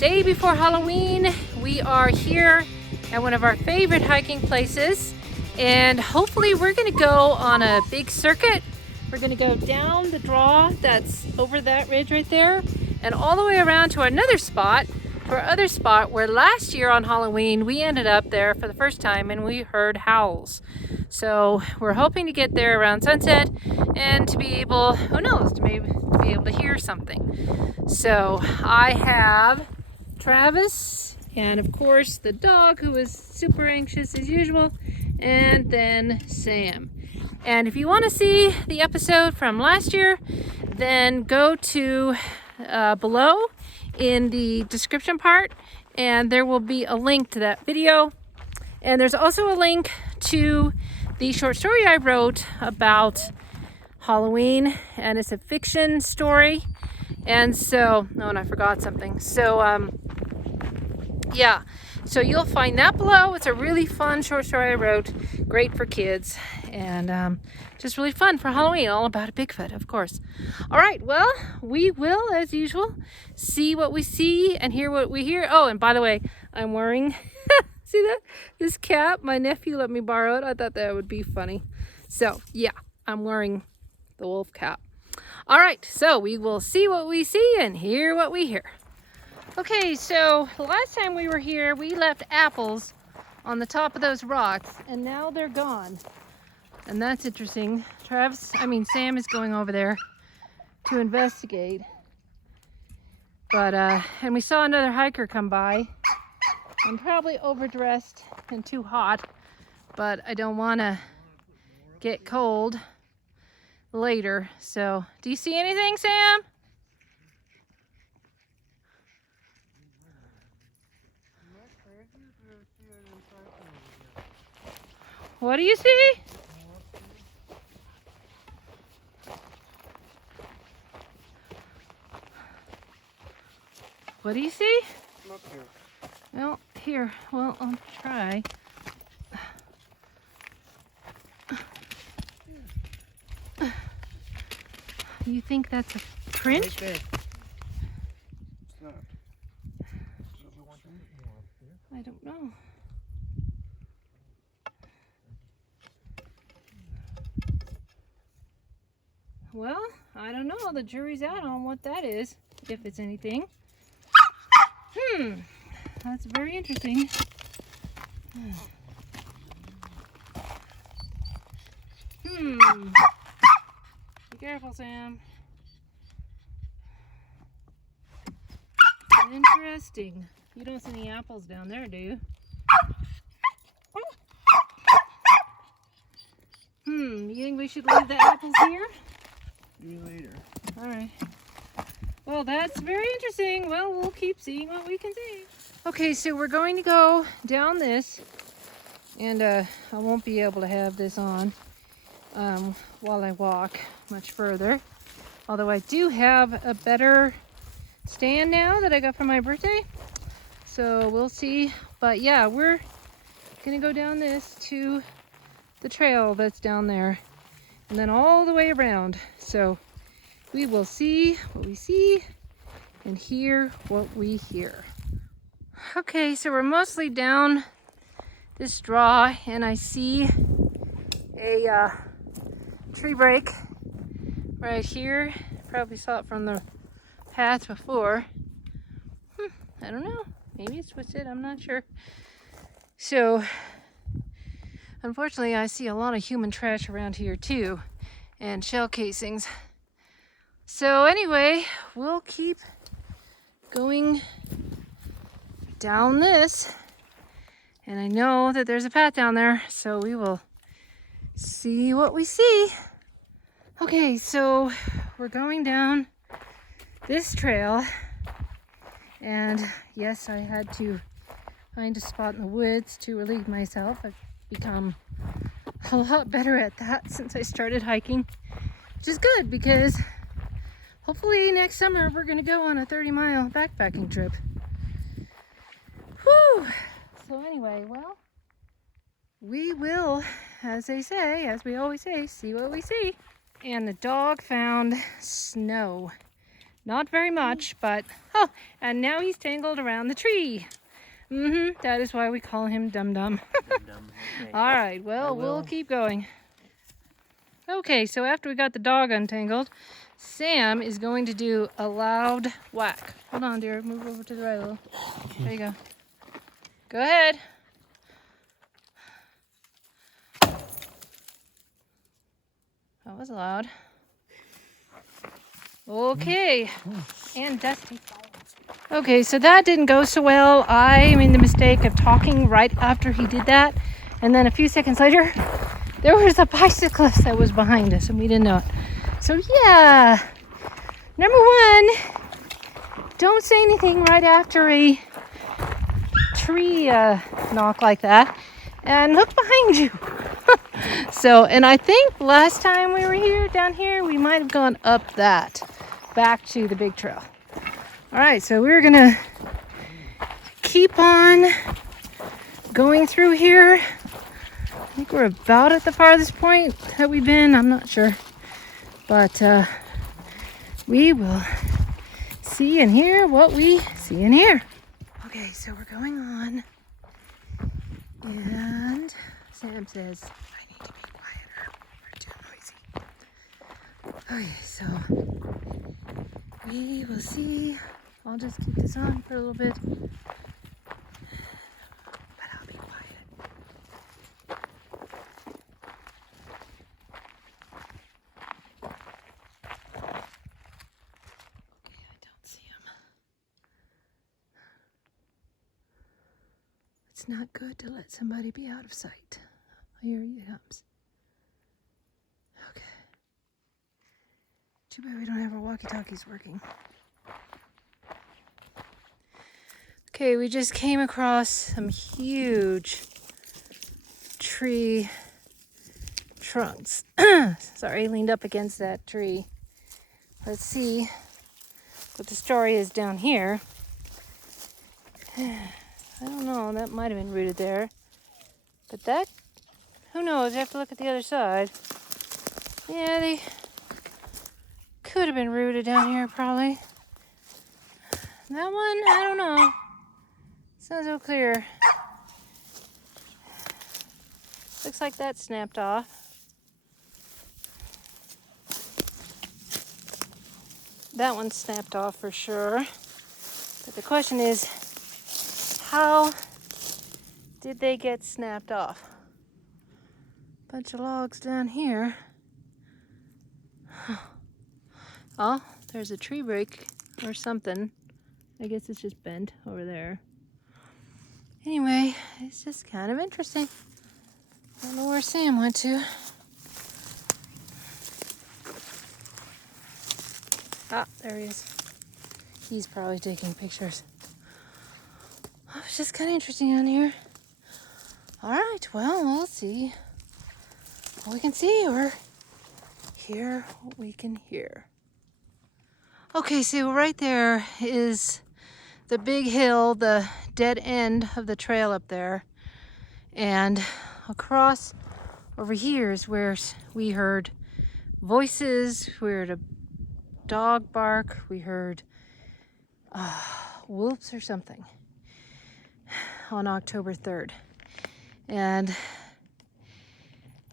day before Halloween. We are here at one of our favorite hiking places, and hopefully we're gonna go on a big circuit. We're gonna go down the draw that's over that ridge right there and all the way around to another spot, to our other spot where last year on Halloween we ended up there for the first time and we heard howls. So we're hoping to get there around sunset and to be able, who knows, to maybe to be able to hear something. So I have Travis and of course the dog, who is super anxious as usual, and then Sam. And if you want to see the episode from last year, then go to below in the description part and there will be a link to that video. And there's also a link to the short story I wrote about Halloween, and it's a fiction story. And so, oh, and I forgot something. So, yeah, so you'll find that below. It's a really fun short story I wrote, great for kids, and just really fun for Halloween, all about a Bigfoot, of course. All right, well, we will, as usual, see what we see and hear what we hear. Oh, and by the way, I'm wearing, see that? This cap, my nephew let me borrow it. I thought that would be funny. So, yeah, I'm wearing the wolf cap. All right, so we will see what we see and hear what we hear. Okay, so the last time we were here, we left apples on the top of those rocks, and now they're gone. And that's interesting. Sam is going over there to investigate. But, and we saw another hiker come by. I'm probably overdressed and too hot, but I don't want to get cold later. So, do you see anything, Sam? What do you see? What do you see? Look here. Well, here. Well, I'll try. You think that's a print? Right there. It's not. I don't know. Well, I don't know. The jury's out on what that is, if it's anything. That's very interesting. Be careful, Sam. Interesting. You don't see any apples down there, do you? You think we should leave the apples here? See you later. All right. Well, that's very interesting. Well, we'll keep seeing what we can see. Okay, so we're going to go down this, and I won't be able to have this on while I walk much further. Although I do have a better stand now that I got for my birthday. So we'll see. But yeah, we're going to go down this to the trail that's down there and then all the way around. So we will see what we see and hear what we hear. Okay, so we're mostly down this draw and I see a tree break right here. Probably saw it from the path before. I don't know. Maybe it's twisted. I'm not sure. So, unfortunately, I see a lot of human trash around here too, and shell casings. So anyway, we'll keep going down this, and I know that there's a path down there, so we will see what we see. Okay, so we're going down this trail, and yes, I had to find a spot in the woods to relieve myself. I've become a lot better at that since I started hiking, which is good because hopefully next summer we're going to go on a 30-mile backpacking trip. Whew! So anyway, well, we will, as they say, as we always say, see what we see. And the dog found snow. Not very much, but oh, and now he's tangled around the tree. That is why we call him Dum Dum. Okay. All right, well, we'll keep going. Okay, so after we got the dog untangled, Sam is going to do a loud whack. Hold on, dear. Move over to the right a little. There you go. Go ahead. That was loud. Okay, and dusty. Okay, so that didn't go so well. I made the mistake of talking right after he did that, and then a few seconds later, there was a bicyclist that was behind us, and we didn't know it. So yeah, number one, don't say anything right after a tree knock like that, and look behind you. So, and I think last time we were here, down here, we might have gone up that, back to the big trail. All right, so we're gonna keep on going through here. I think we're about at the farthest point that we've been. I'm not sure, but we will see and hear what we see and hear. Okay, so we're going on, and Sam says I need to be quieter. We're too noisy. Okay, so we will see. I'll just keep this on for a little bit, but I'll be quiet. Okay, I don't see him. It's not good to let somebody be out of sight. Here he comes. Okay. Too bad we don't have our walkie-talkies working. Okay, we just came across some huge tree trunks. Sorry, leaned up against that tree. Let's see what the story is down here. I don't know, that might have been rooted there. But that, who knows, I have to look at the other side. Yeah, they could have been rooted down here, probably. That one, I don't know. It's not so clear. Looks like that snapped off. That one snapped off for sure. But the question is, how did they get snapped off? Bunch of logs down here. Oh, there's a tree break or something. I guess it's just bent over there. Anyway, it's just kind of interesting. I don't know where Sam went to. Ah, there he is. He's probably taking pictures. Oh, it's just kind of interesting down here. All right, well, we'll see what we can see or hear what we can hear. Okay, so right there is the big hill, the dead end of the trail up there. And across over here is where we heard voices, we heard a dog bark, we heard wolves or something on October 3rd. And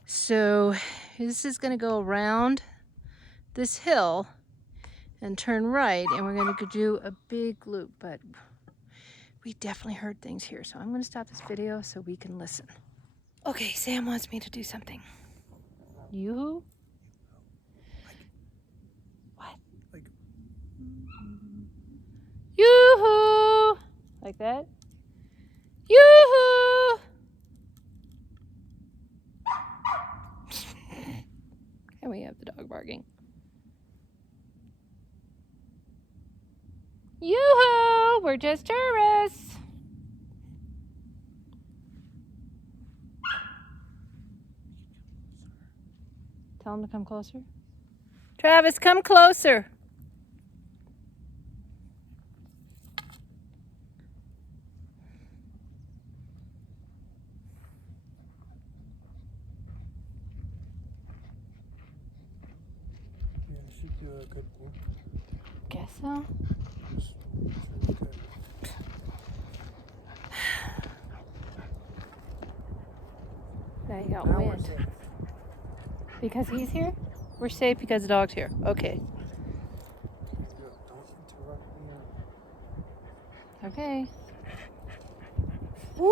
so this is going to go around this hill and turn right, and we're going to do a big loop, but we definitely heard things here, so I'm going to stop this video so we can listen. Okay, Sam wants me to do something. Yoo-hoo? What? Like. Yoo-hoo! Like that? Yoo-hoo! And we have the dog barking. Yoo-hoo! We're just tourists. Tell him to come closer. Travis, come closer. Yeah, she do a good one. Okay. guess so. Just really good. Now you got Now we're wind. safe. Because he's here? We're safe because the dog's here. Okay. Good. Don't interrupt me. Okay. Woo!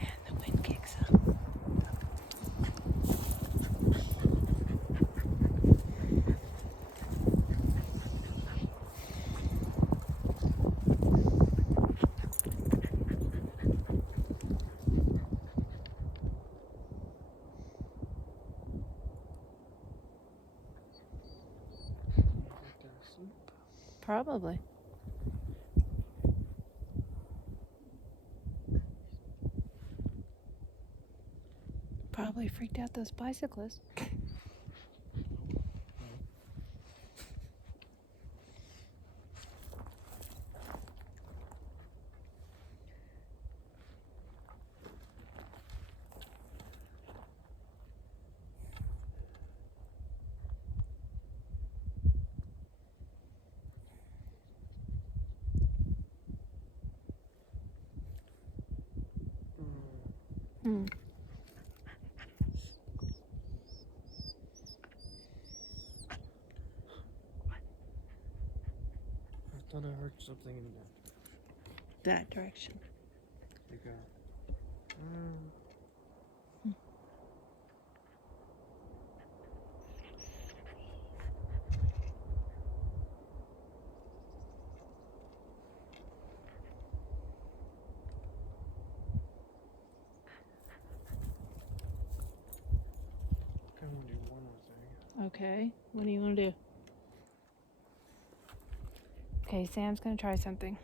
And the wind kicks up. Probably. Probably freaked out those bicyclists. Hmm. I thought I heard something in That direction. there. You go. I want to do one more thing. Okay. What do you want to do? Okay, Sam's going to try something.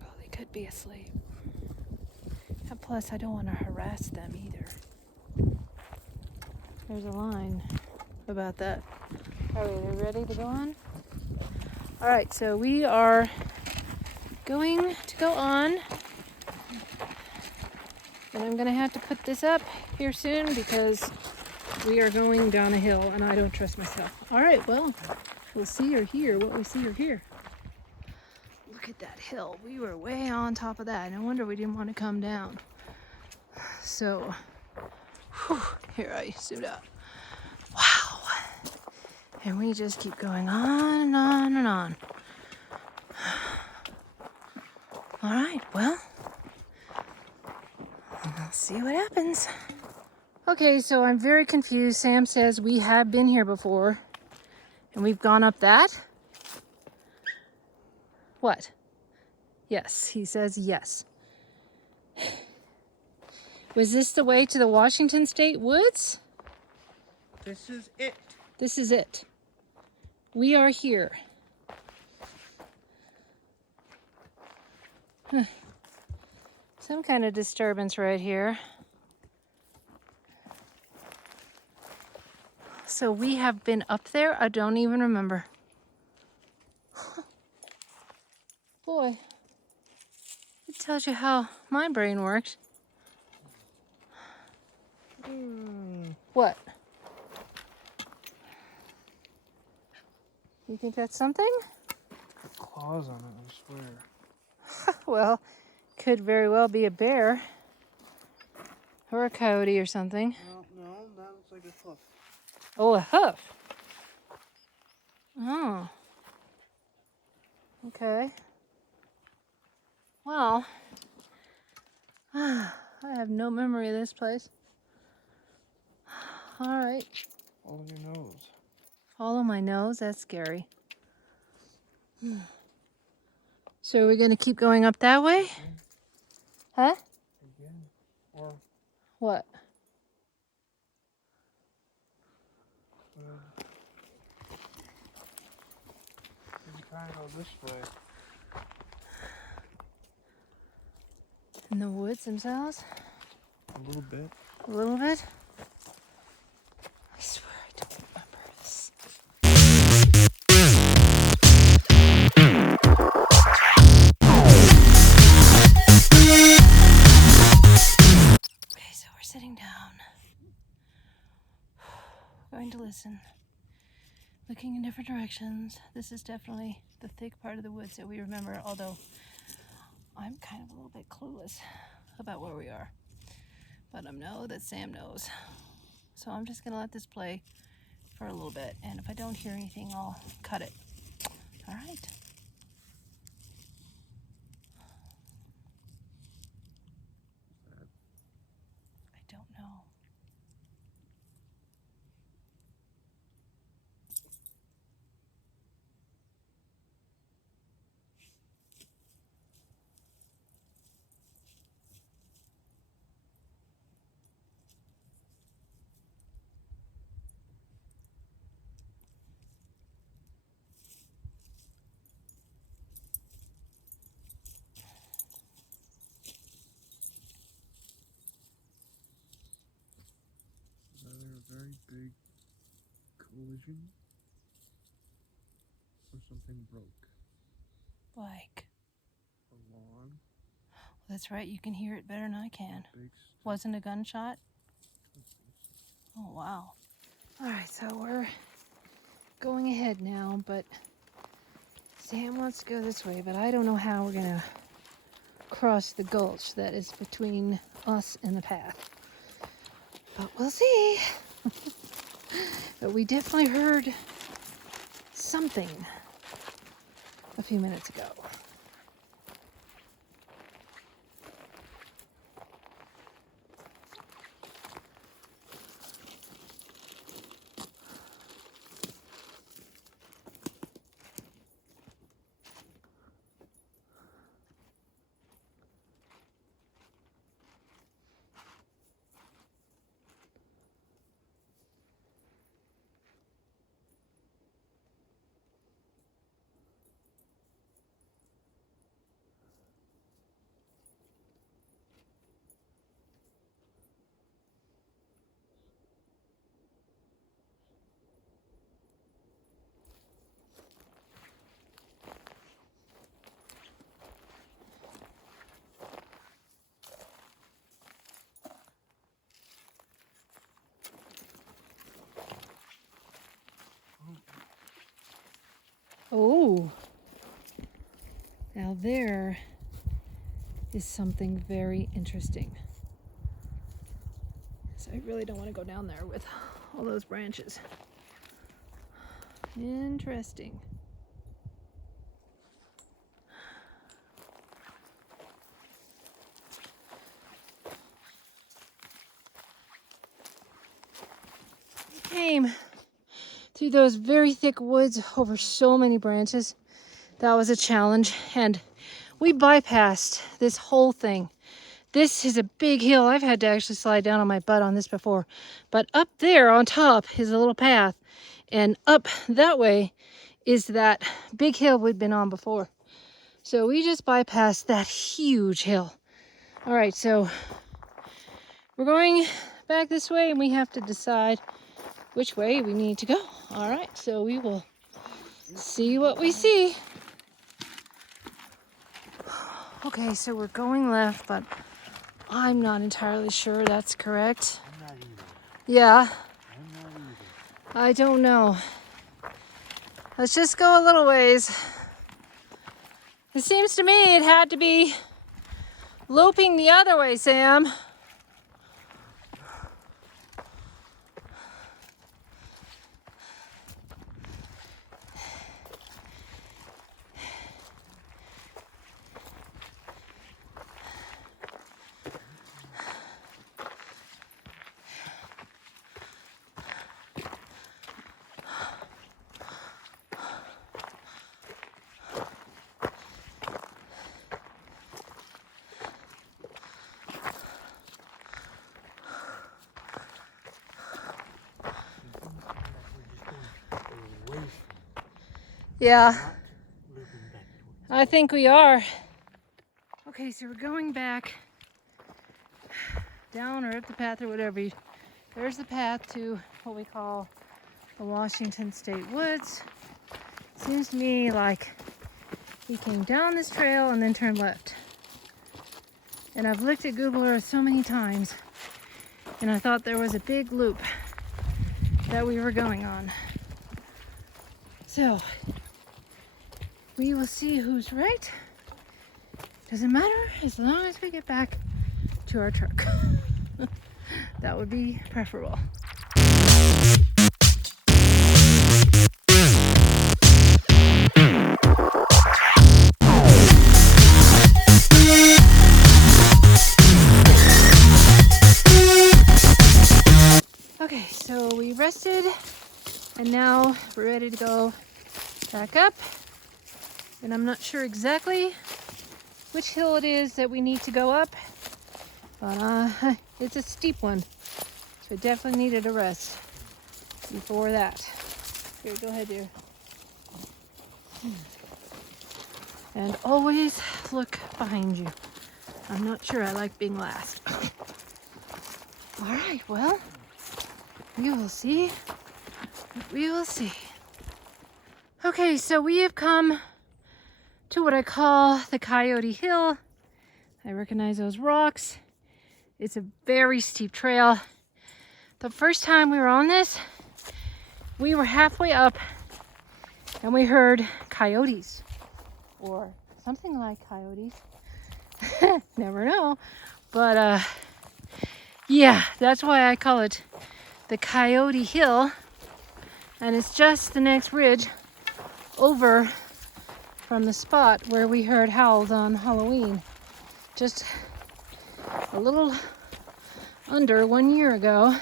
Oh, they could be asleep. And plus, I don't want to harass them either. There's a line about that. Are they ready to go on? All right, so we are going to go on. And I'm going to have to put this up here soon because we are going down a hill and I don't trust myself. All right, well, we'll see or hear what we see or hear. Look at that hill. We were way on top of that. No wonder we didn't want to come down. So, whew, here I zoomed out. Wow. And we just keep going on and on and on. All right, well, I'll see what happens. Okay, so I'm very confused. Sam says we have been here before and we've gone up that. What? Yes, he says yes. Was this the way to the Washington State woods? This is it. This is it. We are here. Some kind of disturbance right here. So we have been up there? I don't even remember. Boy, it tells you how my brain works. What? You think that's something? Claws on it, I swear. Well, could very well be a bear. Or a coyote or something. No, that looks like a hoof. Oh, a hoof. Oh. Okay. Well, I have no memory of this place. All right. All in your nose. Follow my nose? That's scary. So are we going to keep going up that way? Again. Huh? Again. Or What? maybe kind of go this way. In the woods themselves? A little bit. A little bit? I swear I don't remember this. Okay, so we're sitting down. Going to listen. Looking in different directions. This is definitely the thick part of the woods that we remember, although I'm kind of a little bit clueless about where we are. But I know that Sam knows. So I'm just gonna let this play for a little bit, and if I don't hear anything, I'll cut it. All right. I don't know. Is either a very big collision or something broke. Like, A lawn. that's right, you can hear it better than I can. Big Wasn't a gunshot? Oh, wow. All right, so we're going ahead now, but Sam wants to go this way, but I don't know how we're gonna cross the gulch that is between us and the path. But we'll see. But we definitely heard something a few minutes ago. Oh, now there is something very interesting. So I really don't want to go down there with all those branches. Interesting. We came through those very thick woods over so many branches. That was a challenge, and we bypassed this whole thing. This is a big hill. I've had to actually slide down on my butt on this before. But up there on top is a little path, and up that way is that big hill we'd been on before. So we just bypassed that huge hill. All right, so we're going back this way, and we have to decide which way we need to go. All right, so we will see what we see. Okay, so we're going left, but I'm not entirely sure that's correct. I'm not either. Yeah, I'm not either. I don't know. Let's just go a little ways. It seems to me it had to be looping the other way, Sam. Yeah, Not living back towards I think we are. Okay, so we're going back down or up the path or whatever. There's the path to what we call the Washington State Woods. Seems to me like he came down this trail and then turned left. And I've looked at Google Earth so many times, and I thought there was a big loop that we were going on. So, we will see who's right. Doesn't matter as long as we get back to our truck. That would be preferable. Okay, so we rested and now we're ready to go back up. And I'm not sure exactly which hill it is that we need to go up, but it's a steep one, so it definitely needed a rest before that. Here, go ahead, dear. And always look behind you. I'm not sure I like being last. All right, well, we will see what we will see. Okay, so we have come to what I call the Coyote Hill. I recognize those rocks. It's a very steep trail. The first time we were on this, we were halfway up and we heard coyotes or something like coyotes. Never know. But yeah, that's why I call it the Coyote Hill. And it's just the next ridge over from the spot where we heard Howls on Halloween. Just a little under 1 year ago.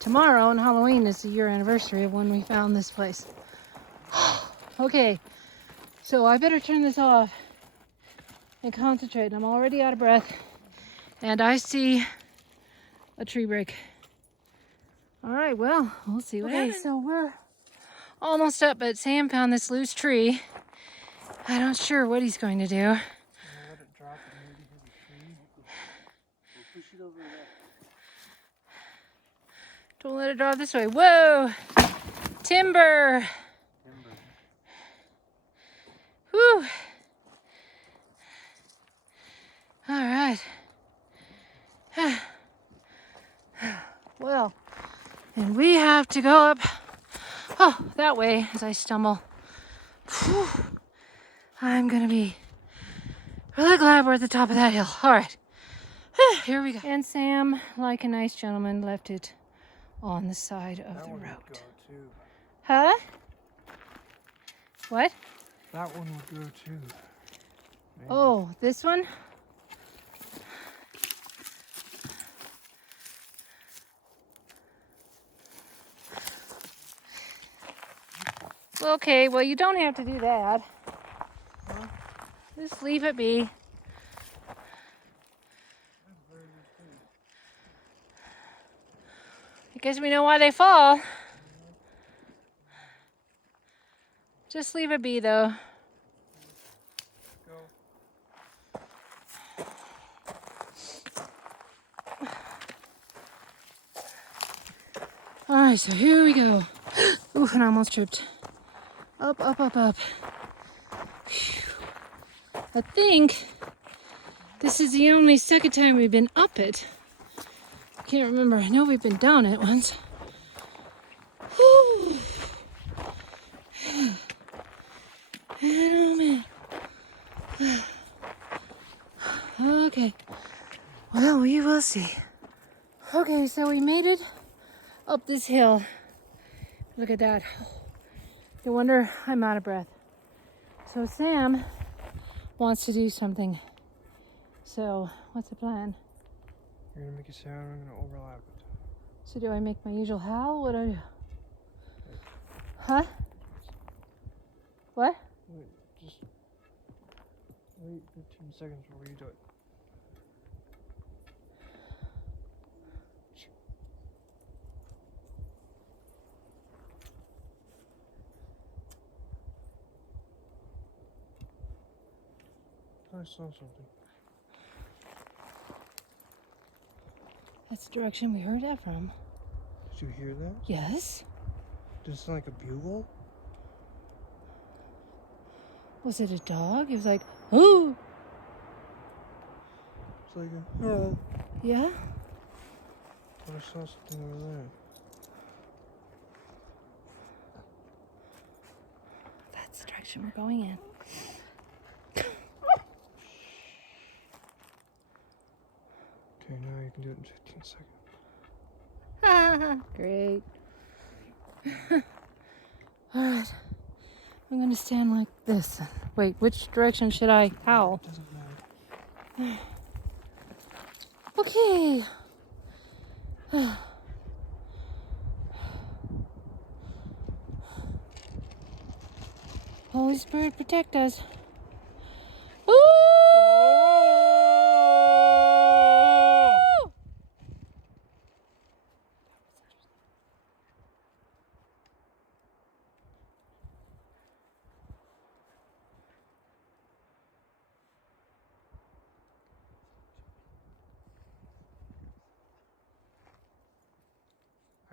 Tomorrow on Halloween is the year anniversary of when we found this place. Okay, so I better turn this off and concentrate. I'm already out of breath and I see a tree break. All right, well, we'll see what happens. So we're almost up, but Sam found this loose tree. I'm not sure what he's going to do. Let it drop and maybe hit a tree. We'll push it over there. Don't let it drop this way. Whoa! Timber! Whew! All right. Well, and we have to go up, that way as I stumble. Whew. I'm gonna be really glad we're at the top of that hill. All right, here we go. And Sam, like a nice gentleman, left it on the side of the road. Go too. Huh? What? That one would go too. Maybe. Oh, this one? Okay, well, you don't have to do that. Just leave it be. I guess we know why they fall. Just leave it be, though. All right, so here we go. Ooh, and I almost tripped. Up, up, up, up. Whew. I think this is the only second time we've been up it. I can't remember. I know we've been down it once. Whew. Oh, man. Okay. Well, we will see. Okay, so we made it up this hill. Look at that. No wonder I'm out of breath. So Sam wants to do something. So what's the plan? You're gonna make a sound, I'm gonna overlap it. So do I make my usual howl? What do I do? Huh? What? Wait, just wait 15 seconds before you do it. thought I saw something. That's the direction we heard that from. Did you hear that? Yes. Did it sound like a bugle? Was it a dog? It was like, ooh. It's like a, oh. Yeah? I thought I saw something over there. That's the direction we're going in. Okay, now you can do it in 15 seconds. Great. Alright. I'm going to stand like this. Wait, which direction should I howl? It doesn't matter. Okay. Holy Spirit, protect us. Ooh!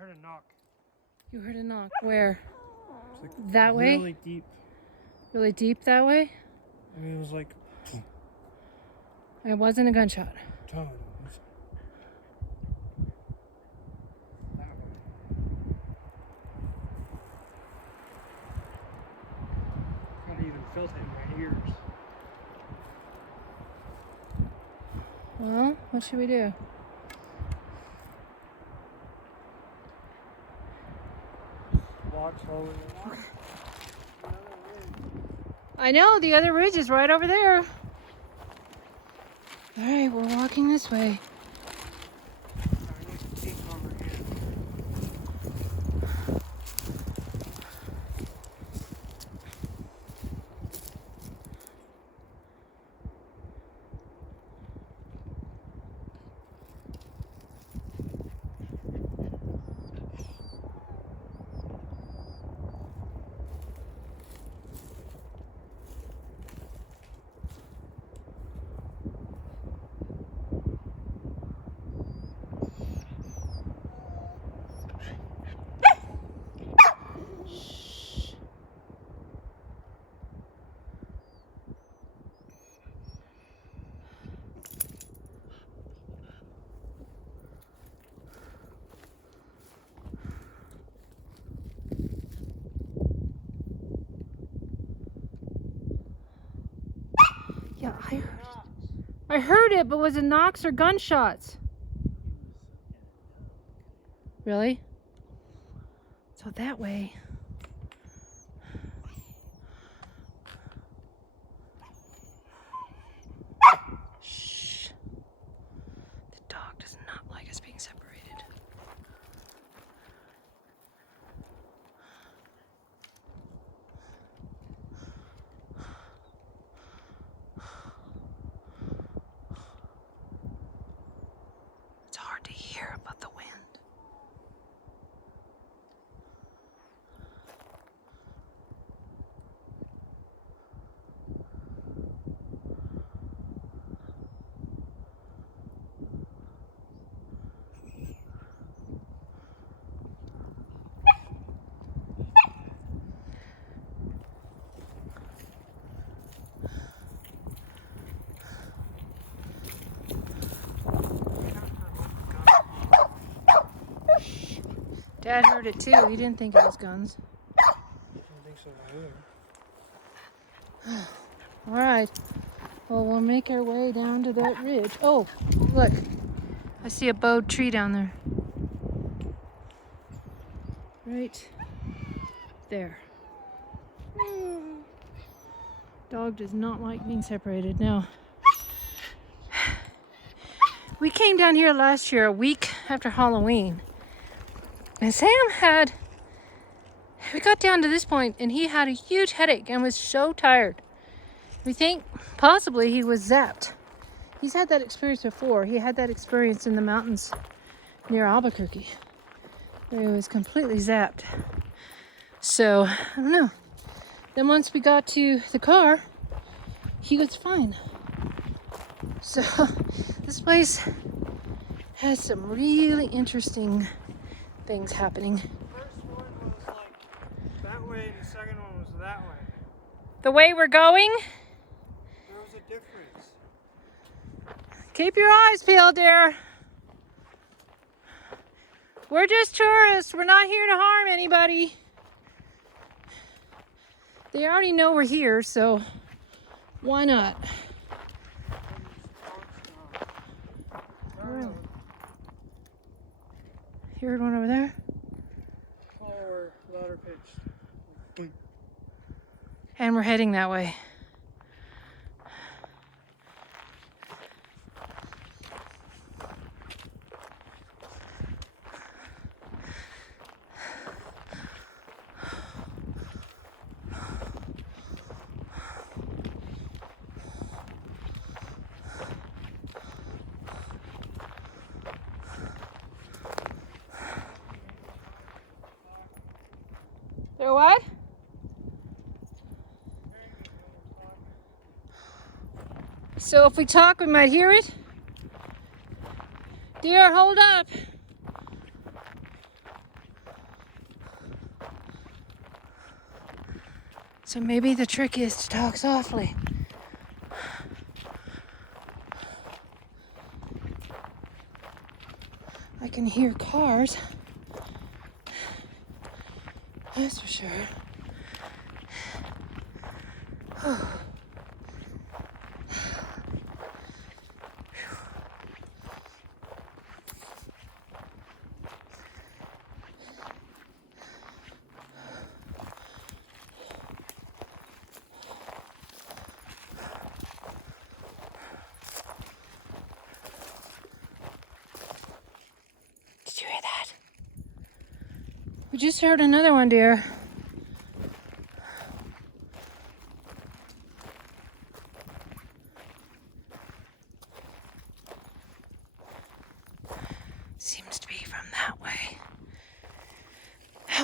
I heard a knock. You heard a knock. Where? It's like That way? really deep. Really deep that way? I mean, it was like It wasn't a gunshot. tone. It was that way. I even felt it in my ears. Well, what should we do? Walk slowly. I know, the other ridge is right over there. Alright, we're walking this way. Yeah, I heard it. I heard it, but was it knocks or gunshots? Really? So that way. Shh. The dog does not like us being separated. It's hard to hear about the wind. Dad heard it too. He didn't think it was guns. I don't think so either. All right. Well, we'll make our way down to that ridge. Oh, look. I see a bowed tree down there. Right there. Dog does not like being separated. Now, we came down here last year, a week after Halloween. And we got down to this point and he had a huge headache and was so tired. We think possibly he was zapped. He's had that experience before. He had that experience in the mountains near Albuquerque. Where he was completely zapped. So, I don't know. Then once we got to the car, he was fine. So this place has some really interesting things happening. The first one was like that way, and the second one was that way. The way we're going, There was a difference. keep your eyes peeled, dear. We're just tourists. We're not here to harm anybody. They already know we're here, so why not? You heard one over there? Lower, louder pitched. And we're heading that way. There what? So if we talk, we might hear it. Dear, hold up. So maybe the trick is to talk softly. I can hear cars. That's for sure. Did you hear that? We just heard another one, dear. Seems to be from that way.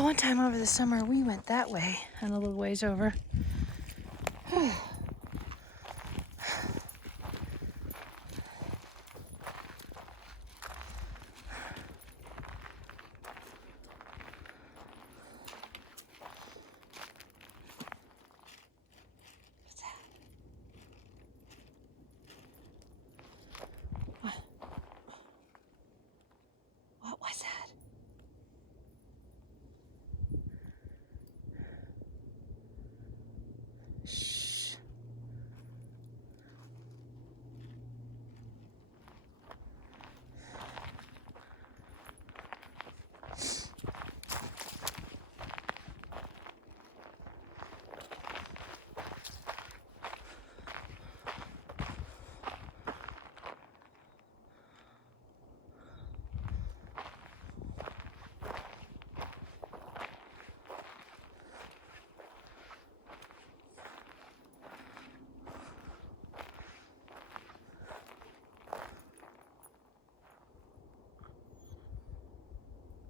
One time over the summer, we went that way and a little ways over. What was that? Shh.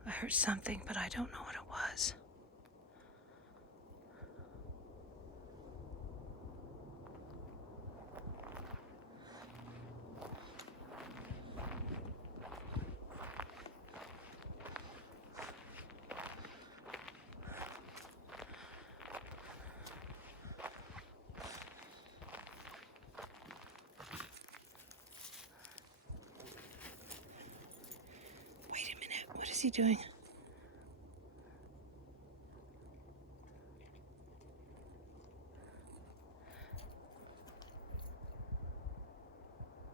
I heard something, but I don't know what it was. Wait a minute, what is he doing?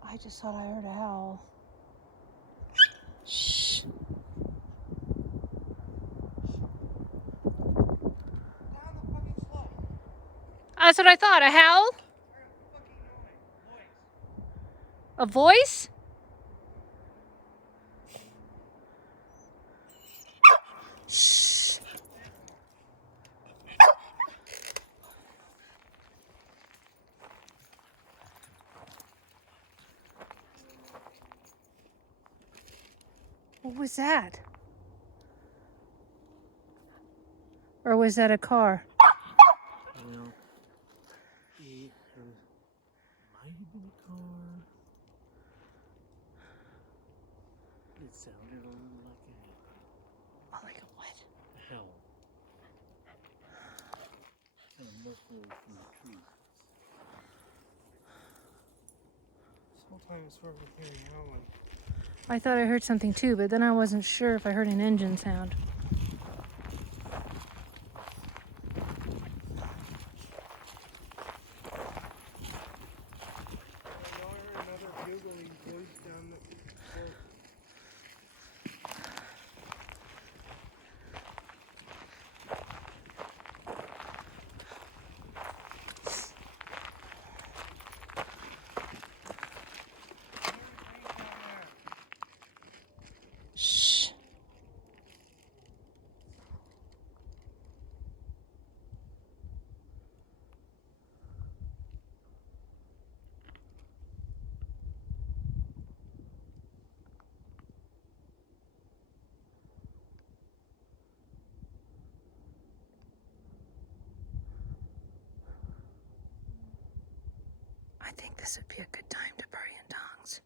I just thought I heard a howl. Shh. That's what I thought. A howl? A voice? Shh. What was that? Or was that a car? Well, it might have been a car. fall from the tree. This whole time I swear I've been hearing howling. I thought I heard something too, but then I wasn't sure if I heard an engine sound. I know I heard another bugling voice down the slope. Shh. I think this would be a good time to bury in tongs.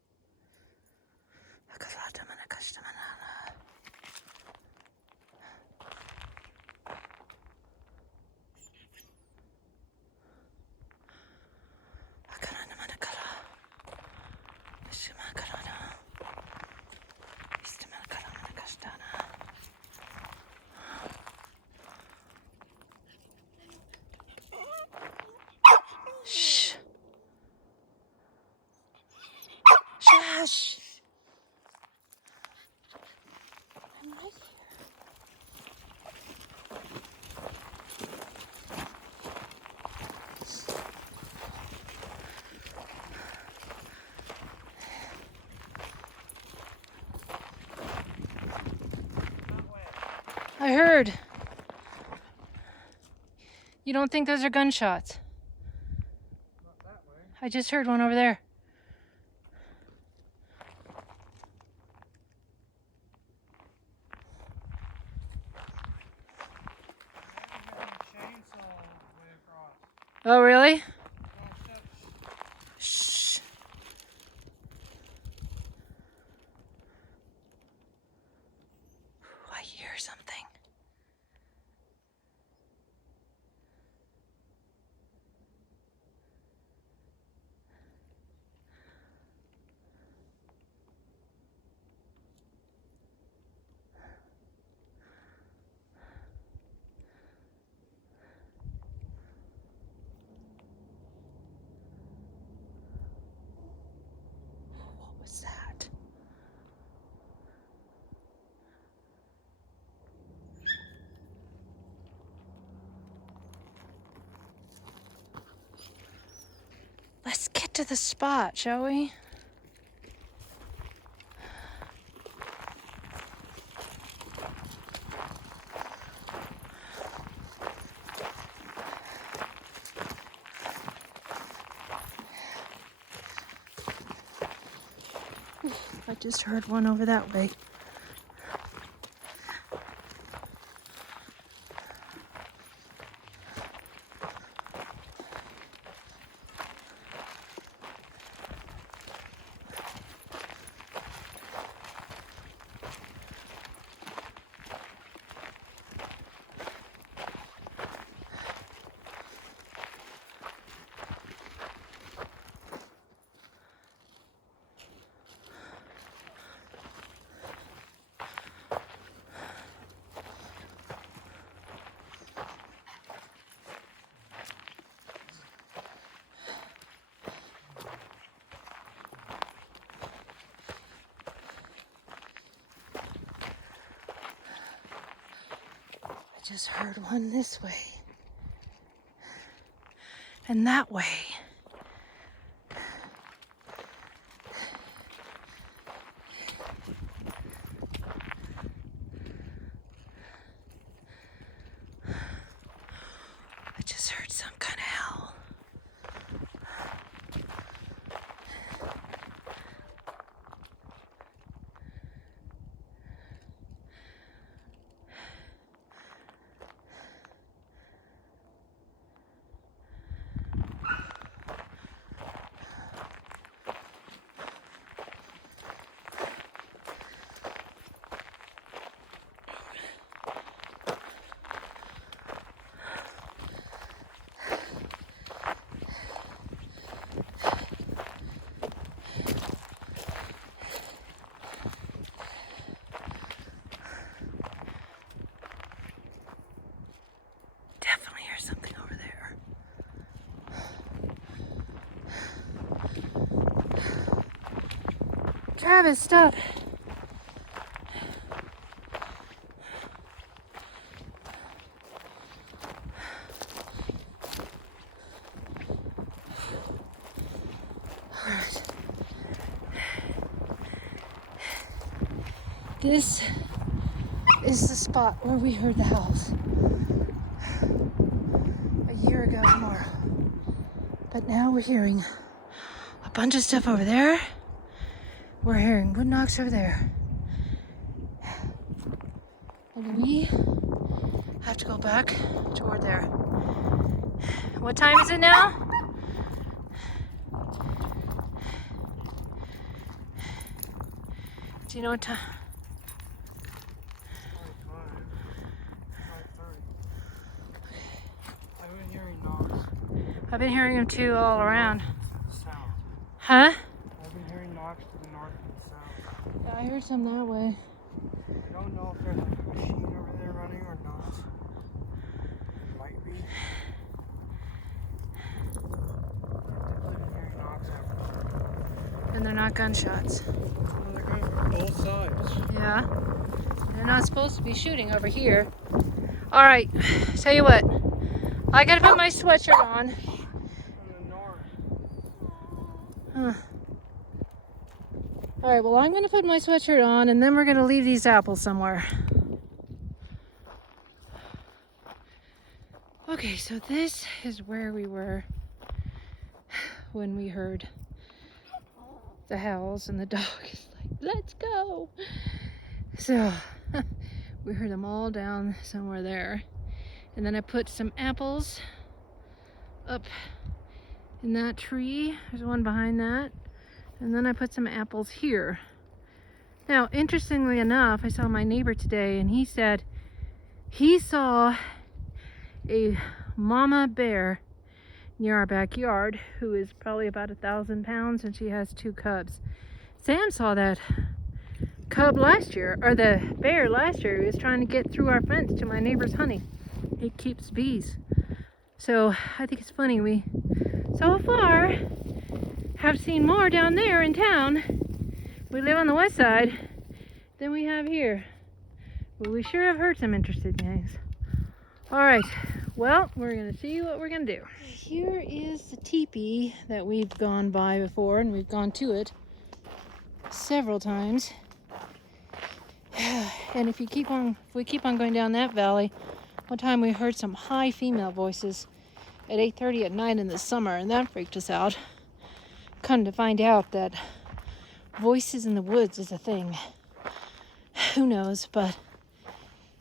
Shh. Shush. I'm right here. I heard. You don't think those are gunshots? Not that way. I just heard one over there. I heard a chainsaw way across. Oh, really? Oh, shut. Shh. I hear something. What was that? Let's get to the spot, shall we? I just heard one over that way. I just heard one this way. And that way. I just heard some kind of howl. Travis, stop. Alright. This is the spot where we heard the howls a year ago tomorrow. But now we're hearing a bunch of stuff over there. We're hearing wood knocks over there. And we have to go back toward there. What time is it now? Do you know what time? I've been hearing knocks. I've been hearing them too all around. South. Huh? I've been hearing knocks to the north and south. Yeah, I heard some that way. I don't know if there's like a machine over there running or not. It might be. I've been hearing knocks everywhere. And they're not gunshots. Well, they're coming from both sides. Yeah. They're not supposed to be shooting over here. All right, tell you what. I gotta put my sweatshirt on. From the north. Huh. All right, well, I'm gonna put my sweatshirt on and then we're gonna leave these apples somewhere. Okay, so this is where we were when we heard the howls and the dog is like, let's go. So we heard them all down somewhere there. And then I put some apples up in that tree. There's one behind that. And then I put some apples here. Now, interestingly enough, I saw my neighbor today and he said he saw a mama bear near our backyard who is probably about 1,000 pounds and she has 2 cubs. Sam saw that cub last year, or the bear last year. He was trying to get through our fence to my neighbor's honey. It keeps bees. So I think it's funny, we so far have seen more down there in town. We live on the west side than we have here. But we sure have heard some interesting things. All right, well, we're gonna see what we're gonna do. Here is the teepee that we've gone by before, and we've gone to it several times. And if we keep on going down that valley, one time we heard some high female voices at 8:30 at night in the summer, and that freaked us out. Come to find out that voices in the woods is a thing. Who knows, but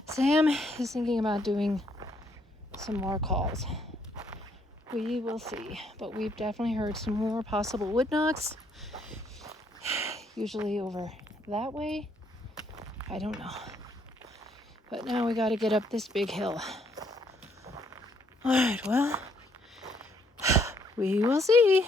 Sam is thinking about doing some more calls. We will see, but we've definitely heard some more possible wood knocks. Usually over that way. I don't know. But now we got to get up this big hill. All right, well, we will see.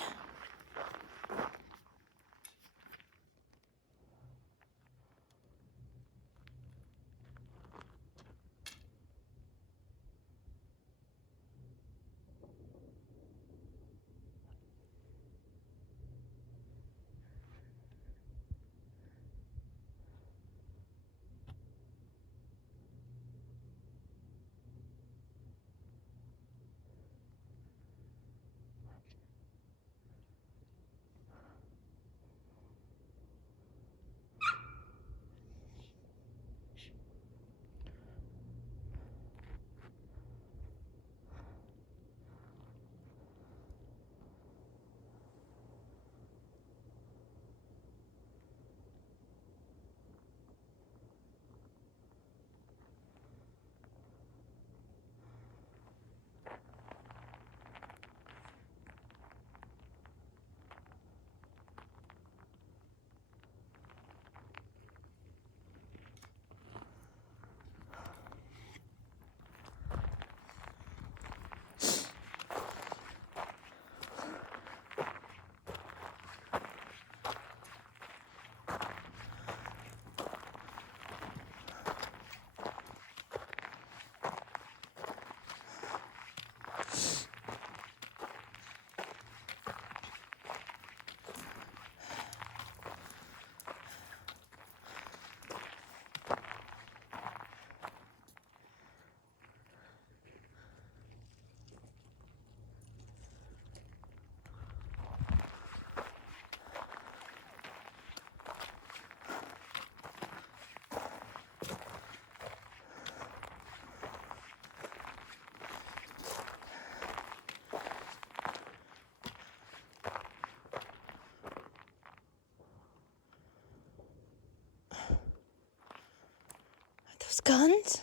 those guns?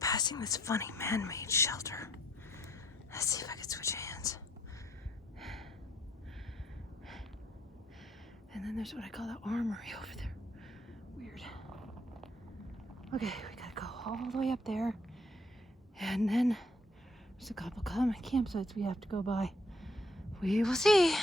Passing this funny man-made shelter. Let's see if I can switch hands. And then there's what I call the armory over there. Weird. Okay, we gotta go all the way up there. And then there's a couple common campsites we have to go by. We will see.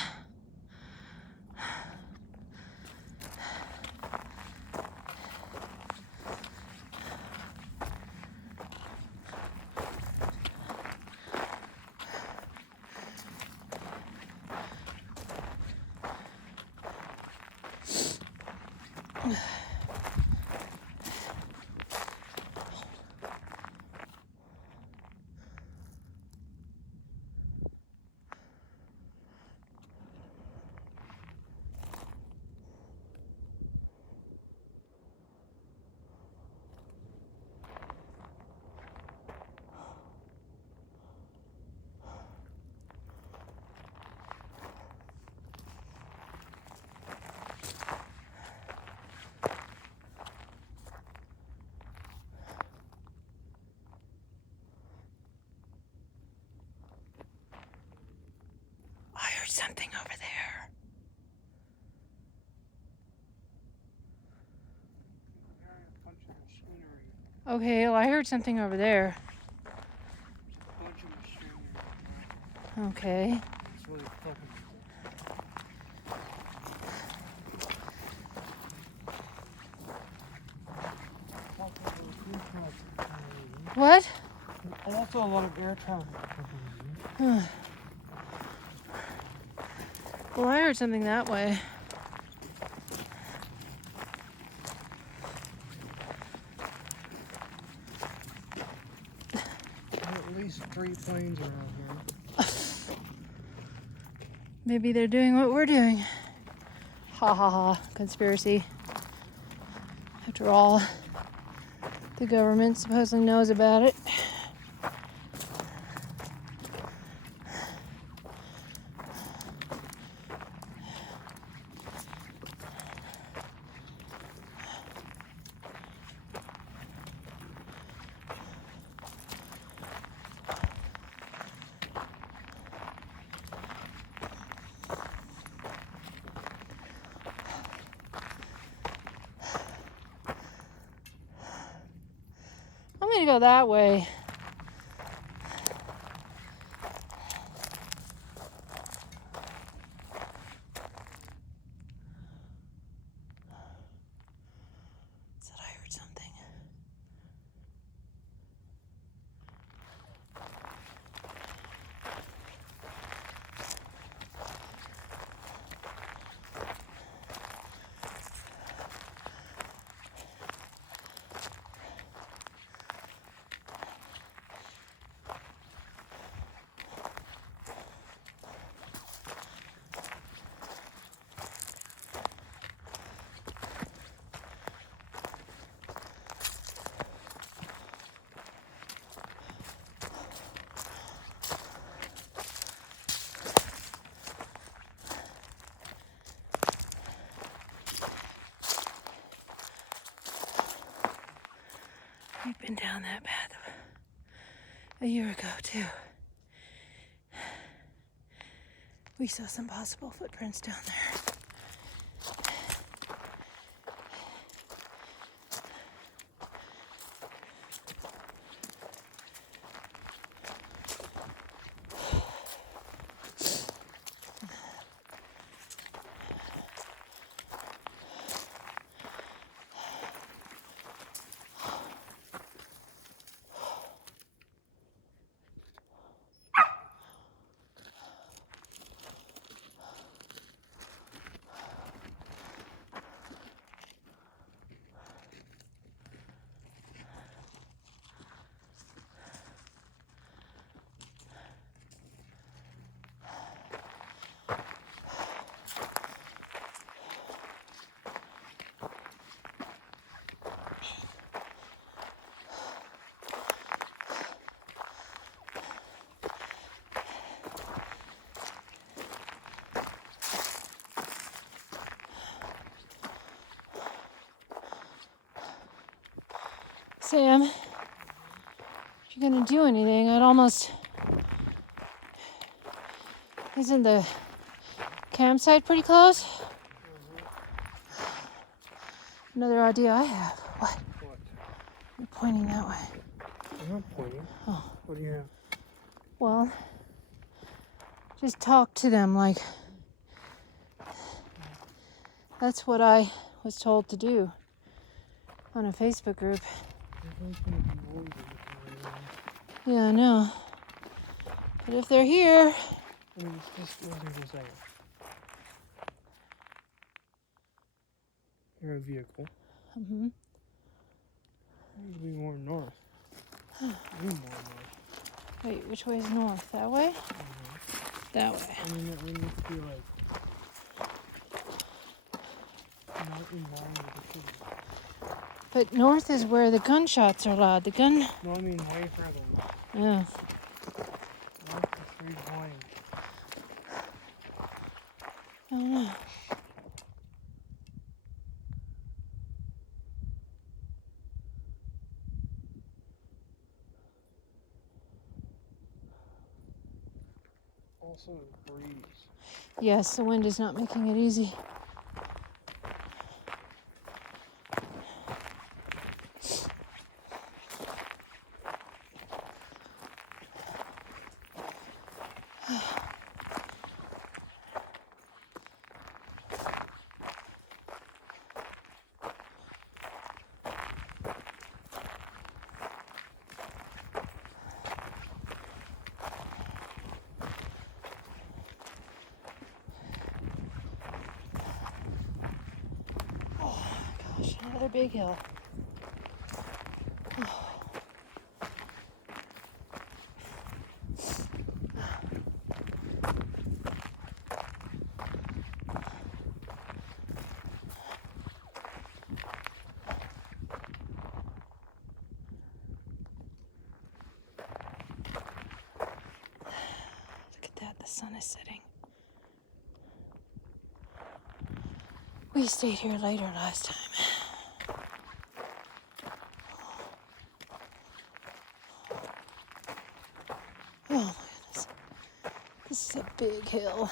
Something over there. Okay, well, I heard something over there. Okay. What? Also a lot of air traffic. Well, I heard something that way. At least 3 planes around here. Maybe they're doing what we're doing. Ha ha ha. Conspiracy. After all, the government supposedly knows about it. I'm gonna go that way. Said I heard something. We've been down that path a year ago, too. We saw some possible footprints down there. Sam, if you're gonna do anything, I'd almost... Isn't the campsite pretty close? Another idea I have. What? What? You're pointing that way. I'm not pointing. Oh. What do you have? Well, just talk to them like... That's what I was told to do on a Facebook group. Yeah, I know. But if they're here... I mean, just listen for a second. You're a vehicle. Mm-hmm. You need to be more north. Be more north. Wait, which way is north? That way? Mm-hmm. That way. I mean, that would need to be like... not in line with the city. But north is where the gunshots are loud. The gun... No, I mean way further north. Yeah. North is 320. I don't know. Also a breeze. Yes, the wind is not making it easy. Another big hill. Look at that, the sun is setting. We stayed here later last time. Oh my goodness. This is a big hill.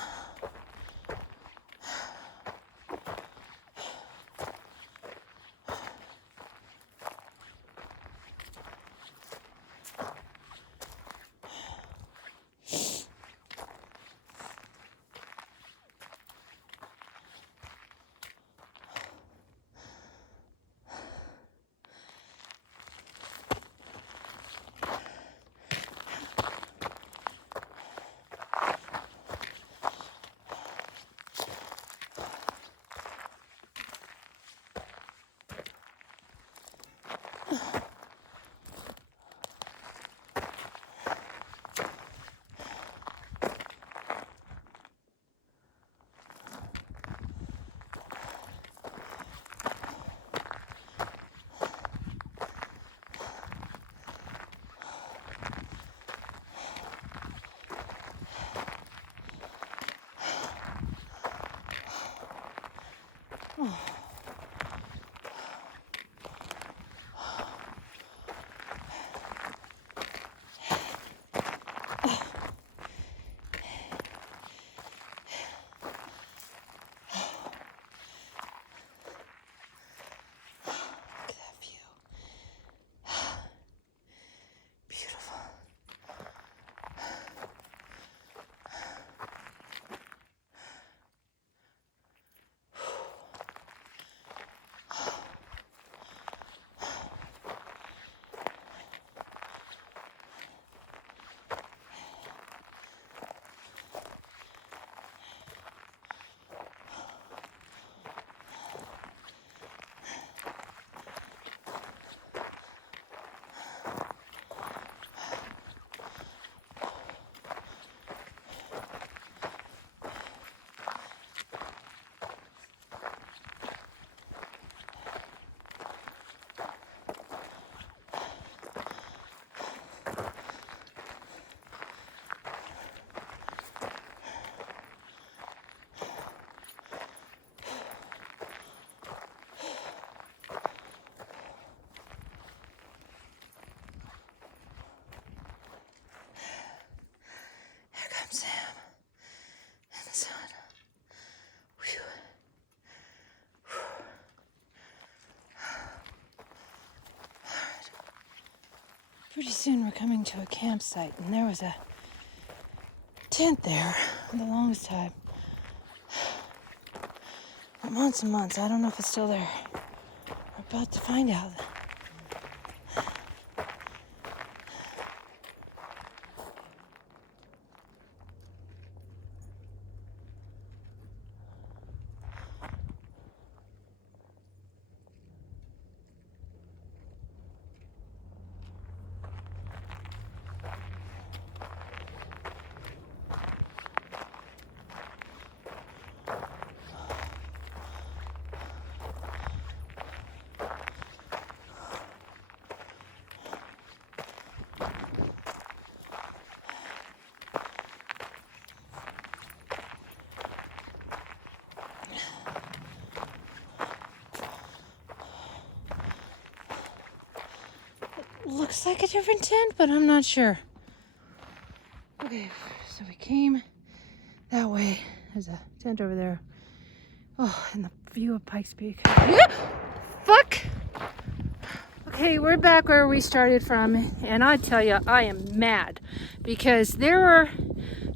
soon we're coming to a campsite, and there was a tent there for the longest time. For months and months. I don't know if it's still there. We're about to find out. Looks like a different tent, but I'm not sure. Okay, so we came that way. There's a tent over there. Oh, and the view of Pikes Peak. Yeah! Fuck! Okay, we're back where we started from, and I tell you, I am mad because there were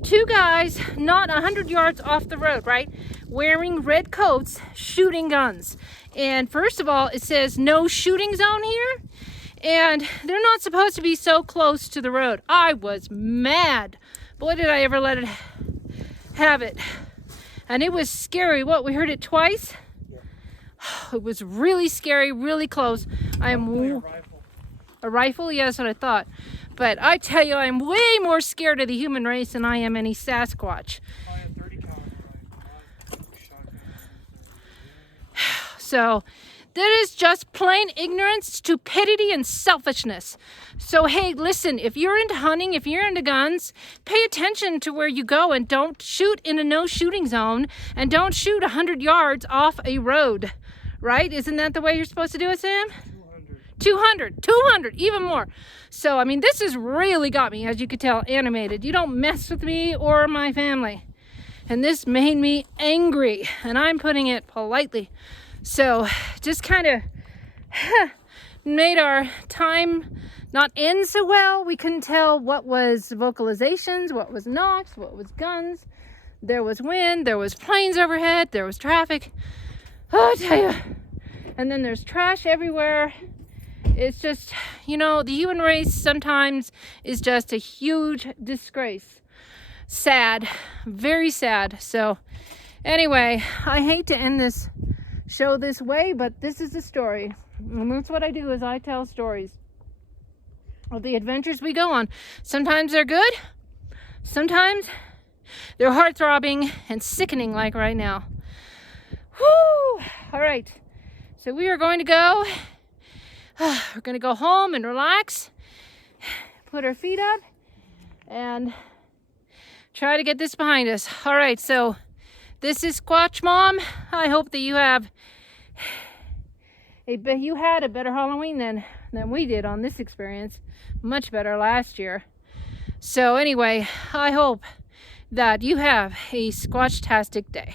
two guys not 100 yards off the road, right? Wearing red coats, shooting guns. And first of all, it says no shooting zone here. And they're not supposed to be so close to the road. I was mad. Boy, did I ever let it have it. And it was scary. What, we heard it twice? Yeah. It was really scary, really close. I am a rifle. A rifle? Yeah, that's what I thought. But I tell you, I'm way more scared of the human race than I am any Sasquatch. I have 30 caliber rifle. So that is just plain ignorance, stupidity, and selfishness. So, hey, listen, if you're into hunting, if you're into guns, pay attention to where you go and don't shoot in a no-shooting zone and don't shoot 100 yards off a road, right? Isn't that the way you're supposed to do it, Sam? 200, even more. So, I mean, this has really got me, as you could tell, animated. You don't mess with me or my family. And this made me angry, and I'm putting it politely. So just kind of made our time not end so well. We couldn't tell what was vocalizations, what was knocks, what was guns. There was wind, there was planes overhead, there was traffic. Oh, I tell you. And then there's trash everywhere. It's just, you know, the human race sometimes is just a huge disgrace. Sad, very sad. So anyway, I hate to end this show this way, but this is the story, and that's what I do, is I tell stories of the adventures we go on. Sometimes they're good, sometimes they're heart-throbbing and sickening, like right now. Whoo! All right, so we are going to go home and relax, put our feet up, and try to get this behind us. All right, so this is Squatch Mom. I hope that you had a better Halloween than we did on this experience. Much better last year. So anyway, I hope that you have a Squatch-tastic day.